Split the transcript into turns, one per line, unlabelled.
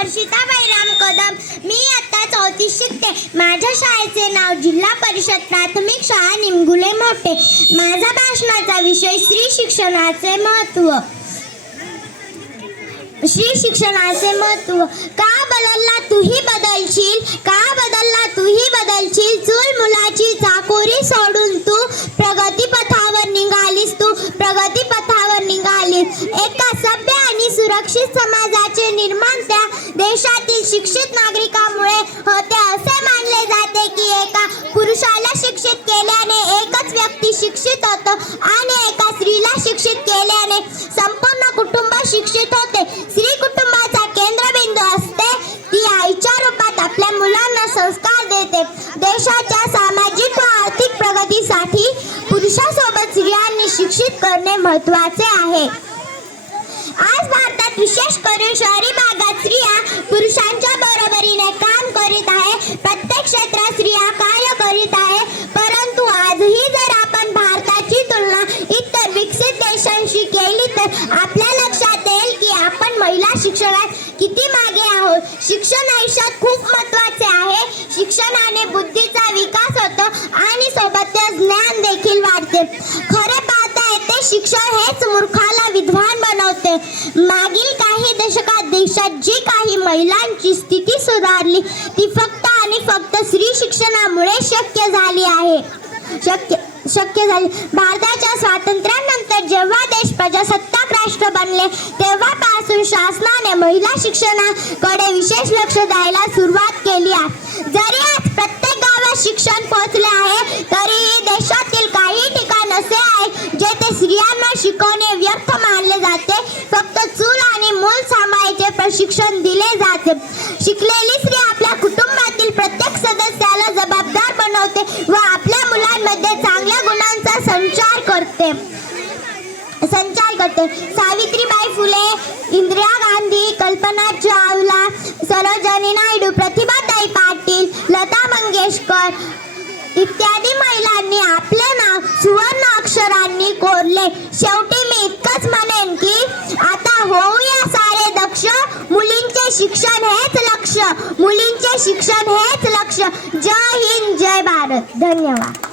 वर्षिता बैराम कदम मी आता चौथी शिकते. माझ्या शाळेचे नाव जिल्हा परिषद प्राथमिक शाळा निमगुले मोठे. माझा भाषणाचा विषय स्त्री शिक्षणाचे महत्त्व श्री शिक्षणाचे महत्त्व का बदलला तूही बदलशील? का बदलला तूही बदलशील? चूल मुलाची चाकोरी सोडून तू प्रगती पथावर निघालीस तू प्रगती पथावर निघालीस. एका सभ्य आणि सुरक्षित समाजाचे निर्माण देशातील शिक्षित नागरिकामुळे होते असे मानले जाते की एका पुरुषाला शिक्षित केल्याने एकच व्यक्ती शिक्षित होतो आणि एका स्त्रीला शिक्षित केल्याने संपूर्ण कुटुंब शिक्षित होते. स्त्री कुटुंबाचा केंद्रबिंदू असते ती आईच्या रूपात आपल्या मुलांना संस्कार देते. देशाच्या सामाजिक व आर्थिक प्रगतीसाठी पुरुषासोबत स्त्रियांनी शिक्षित करणे महत्त्वाचे आहे. आज भारतात विशेष करून शहरी भाग तर आपल्या लक्षात येईल की आपण महिला शिक्षणात किती मागे आहोत. शिक्षण आयुष्यात खूप महत्त्वाचे आहे. शिक्षणाने बुद्धीचा विकास होतो आणि सोबतच ज्ञान देखील वाढते. खरे पाहता येते शिक्षण हेच मूर्खाला विद्वान बनवते. मागील काही दशकात देशात जी काही महिलांची स्थिती सुधारली ती फक्त आणि फक्त स्त्री शिक्षणामुळे शक्य झाली आहे. शक्य शक्य झाले. भारताच्या स्वातंत्र्या प्रजासत्ताक राष्ट्र बनले. तेव्हापासून शासनाने महिला शिक्षणाकडे विशेष लक्ष द्यायला सुरुवात केली आहे. जरी आज प्रत्येक गावात शिक्षण पोहोचले आहे तरीही देशातील काही ठिकाण असे आहे जेथे स्त्रियांना शिकवणे व्यर्थ मानले जाते. फक्त चूल आणि मूल सांभाळायचे प्रशिक्षण दिले जाते. शिकलेली स्त्री आपल्या कुटुंबातील प्रत्येक सदस्याला जबाबदार बनवते व आपल्या मुलांमध्ये चांगल्या गुणांचा संचार करते. संचार करते. सावित्रीबाई फुले इंदिरा गांधी कल्पना चावला सरोजनी नायडू प्रतिभाताई पाटील लता मंगेशकर इत्यादी महिलांनी आपले नाव सुवर्ण अक्षरांनी कोरले. शेवटी मी इतकंच म्हणेन की आता होऊया सारे दक्ष. मुलींचे शिक्षण हेच लक्ष. मुलींचे शिक्षण हेच लक्ष. जय हिंद जय भारत. धन्यवाद.